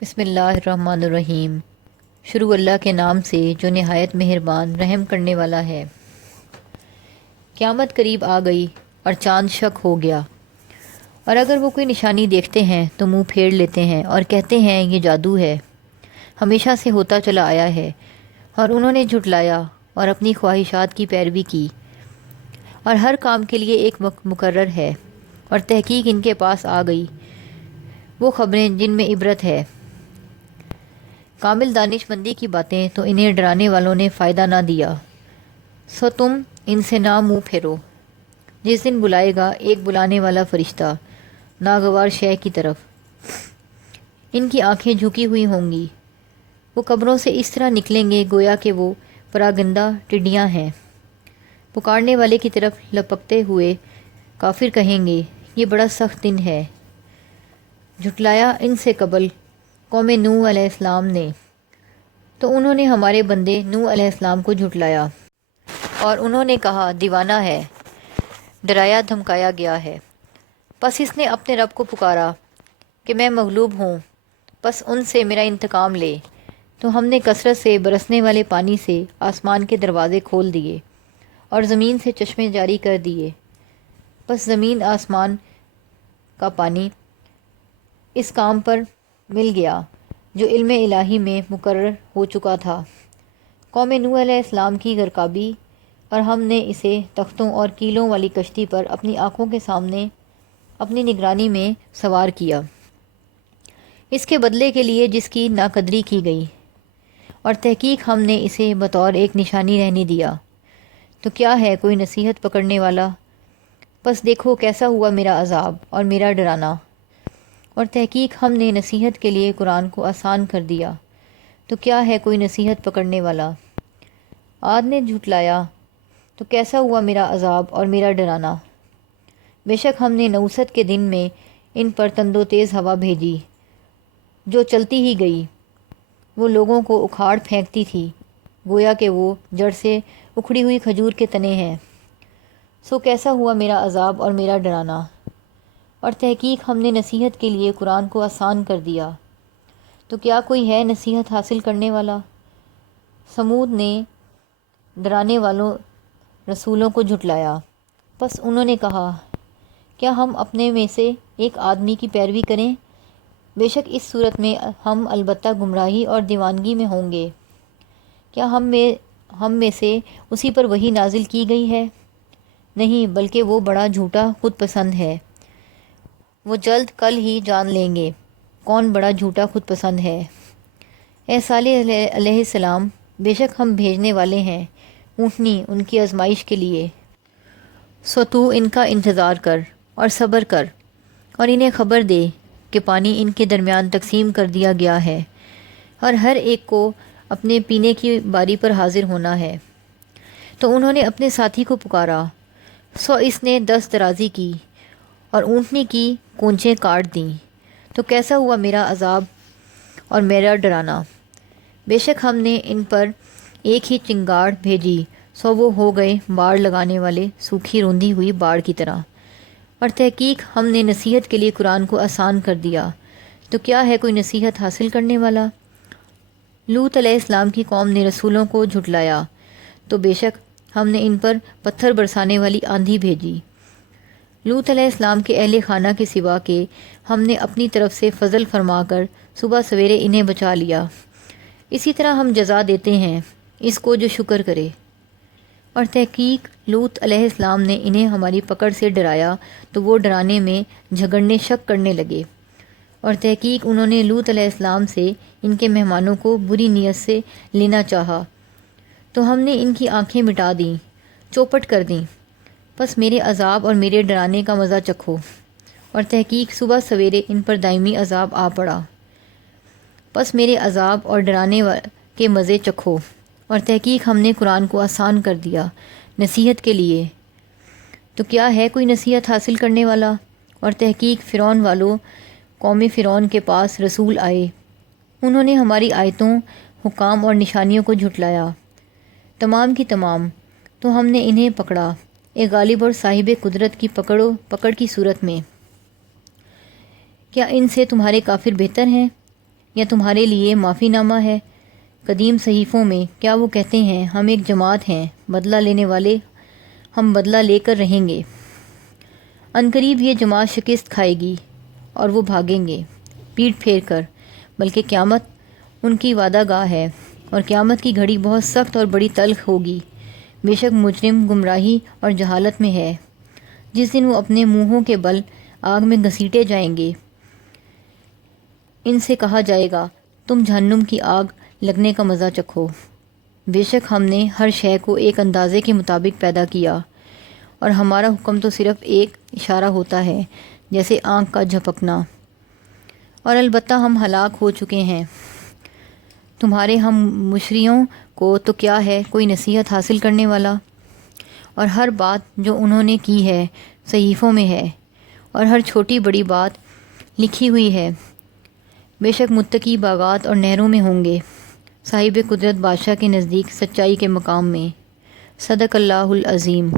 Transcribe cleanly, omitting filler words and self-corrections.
بسم اللہ الرحمن الرحیم۔ شروع اللہ کے نام سے جو نہایت مہربان رحم کرنے والا ہے۔ قیامت قریب آ گئی اور چاند شک ہو گیا، اور اگر وہ کوئی نشانی دیکھتے ہیں تو منہ پھیر لیتے ہیں اور کہتے ہیں یہ جادو ہے، ہمیشہ سے ہوتا چلا آیا ہے، اور انہوں نے جھٹلایا اور اپنی خواہشات کی پیروی کی، اور ہر کام کے لیے ایک وقت مقرر ہے، اور تحقیق ان کے پاس آ گئی وہ خبریں جن میں عبرت ہے۔ کامل دانش مندی کی باتیں تو انہیں ڈرانے والوں نے فائدہ نہ دیا، سو تم ان سے نہ منہ پھیرو۔ جس دن بلائے گا ایک بلانے والا فرشتہ ناگوار شے کی طرف، ان کی آنکھیں جھکی ہوئی ہوں گی، وہ قبروں سے اس طرح نکلیں گے گویا کہ وہ پراگندہ ٹڈیاں ہیں۔ پکارنے والے کی طرف لپکتے ہوئے کافر کہیں گے یہ بڑا سخت دن ہے۔ جھٹلایا ان سے قبل قوم نوح علیہ السلام نے، تو انہوں نے ہمارے بندے نوح علیہ السلام کو جھٹلایا، اور انہوں نے کہا دیوانہ ہے، ڈرایا دھمکایا گیا ہے۔ پس اس نے اپنے رب کو پکارا کہ میں مغلوب ہوں، پس ان سے میرا انتقام لے۔ تو ہم نے کثرت سے برسنے والے پانی سے آسمان کے دروازے کھول دیے اور زمین سے چشمے جاری کر دیے، پس زمین آسمان کا پانی اس کام پر مل گیا جو علم الہی میں مقرر ہو چکا تھا، قوم نوح علیہ السلام کی غرقابی، اور ہم نے اسے تختوں اور کیلوں والی کشتی پر اپنی آنکھوں کے سامنے اپنی نگرانی میں سوار کیا، اس کے بدلے کے لیے جس کی ناقدری کی گئی، اور تحقیق ہم نے اسے بطور ایک نشانی رہنے دیا۔ تو کیا ہے کوئی نصیحت پکڑنے والا؟ پس دیکھو کیسا ہوا میرا عذاب اور میرا ڈرانا، اور تحقیق ہم نے نصیحت کے لیے قرآن کو آسان کر دیا۔ تو کیا ہے کوئی نصیحت پکڑنے والا؟ عاد نے جھٹلایا، تو کیسا ہوا میرا عذاب اور میرا ڈرانا۔ بے شک ہم نے نوست کے دن میں ان پر تند و تیز ہوا بھیجی جو چلتی ہی گئی، وہ لوگوں کو اکھاڑ پھینکتی تھی گویا کہ وہ جڑ سے اکھڑی ہوئی کھجور کے تنے ہیں۔ سو کیسا ہوا میرا عذاب اور میرا ڈرانا، اور تحقیق ہم نے نصیحت کے لیے قرآن کو آسان کر دیا۔ تو کیا کوئی ہے نصیحت حاصل کرنے والا؟ سمود نے ڈرانے والوں رسولوں کو جھٹلایا، پس انہوں نے کہا کیا ہم اپنے میں سے ایک آدمی کی پیروی کریں؟ بے شک اس صورت میں ہم البتہ گمراہی اور دیوانگی میں ہوں گے۔ کیا ہم میں سے اسی پر وحی نازل کی گئی ہے؟ نہیں، بلکہ وہ بڑا جھوٹا خود پسند ہے۔ وہ جلد کل ہی جان لیں گے کون بڑا جھوٹا خود پسند ہے۔ اے صالح علیہ السلام، بے شک ہم بھیجنے والے ہیں اونٹنی ان کی آزمائش کے لیے، سو تو ان کا انتظار کر اور صبر کر، اور انہیں خبر دے کہ پانی ان کے درمیان تقسیم کر دیا گیا ہے، اور ہر ایک کو اپنے پینے کی باری پر حاضر ہونا ہے۔ تو انہوں نے اپنے ساتھی کو پکارا، سو اس نے دست درازی کی اور اونٹنی کی کونچیں کاٹ دیں۔ تو کیسا ہوا میرا عذاب اور میرا ڈرانا۔ بے شک ہم نے ان پر ایک ہی چنگاڑ بھیجی، سو وہ ہو گئے باڑ لگانے والے سوکھی روندھی ہوئی باڑ کی طرح، اور تحقیق ہم نے نصیحت کے لیے قرآن کو آسان کر دیا۔ تو کیا ہے کوئی نصیحت حاصل کرنے والا؟ لوط علیہ السلام کی قوم نے رسولوں کو جھٹلایا، تو بے شک ہم نے ان پر پتھر برسانے والی آندھی بھیجی۔ لوط علیہ السلام کے اہل خانہ کے سوا کہ ہم نے اپنی طرف سے فضل فرما کر صبح سویرے انہیں بچا لیا، اسی طرح ہم جزا دیتے ہیں اس کو جو شکر کرے۔ اور تحقیق لوط علیہ السلام نے انہیں ہماری پکڑ سے ڈرایا تو وہ ڈرانے میں جھگڑنے شک کرنے لگے، اور تحقیق انہوں نے لوط علیہ السلام سے ان کے مہمانوں کو بری نیت سے لینا چاہا، تو ہم نے ان کی آنکھیں مٹا دیں، چوپٹ کر دیں۔ پس میرے عذاب اور میرے ڈرانے کا مزہ چکھو، اور تحقیق صبح سویرے ان پر دائمی عذاب آ پڑا۔ پس میرے عذاب اور ڈرانے کے مزے چکھو، اور تحقیق ہم نے قرآن کو آسان کر دیا نصیحت کے لیے۔ تو کیا ہے کوئی نصیحت حاصل کرنے والا؟ اور تحقیق فرعون والوں قوم فرعون کے پاس رسول آئے، انہوں نے ہماری آیتوں، حکام اور نشانیوں کو جھٹلایا، تمام کی تمام۔ تو ہم نے انہیں پکڑا ایک غالب اور صاحب قدرت کی پکڑ کی صورت میں۔ کیا ان سے تمہارے کافر بہتر ہیں؟ یا تمہارے لیے معافی نامہ ہے؟ قدیم صحیفوں میں کیا وہ کہتے ہیں ہم ایک جماعت ہیں، بدلہ لینے والے، ہم بدلہ لے کر رہیں گے۔ عنقریب یہ جماعت شکست کھائے گی اور وہ بھاگیں گے پیٹھ پھیر کر، بلکہ قیامت ان کی وعدہ گاہ ہے، اور قیامت کی گھڑی بہت سخت اور بڑی تلخ ہوگی۔ بے شک مجرم گمراہی اور جہالت میں ہے، جس دن وہ اپنے منہوں کے بل آگ میں گھسیٹے جائیں گے۔ ان سے کہا جائے گا تم جہنم کی آگ لگنے کا مزہ چکھو۔ بے شک ہم نے ہر شے کو ایک اندازے کے مطابق پیدا کیا، اور ہمارا حکم تو صرف ایک اشارہ ہوتا ہے، جیسے آنکھ کا جھپکنا۔ اور البتہ ہم ہلاک ہو چکے ہیں۔ تمہارے ہم مشریوں کو تو کیا ہے کوئی نصیحت حاصل کرنے والا؟ اور ہر بات جو انہوں نے کی ہے صحیفوں میں ہے، اور ہر چھوٹی بڑی بات لکھی ہوئی ہے۔ بے شک متقی باغات اور نہروں میں ہوں گے، صاحب قدرت بادشاہ کے نزدیک سچائی کے مقام میں۔ صدق اللہ العظیم۔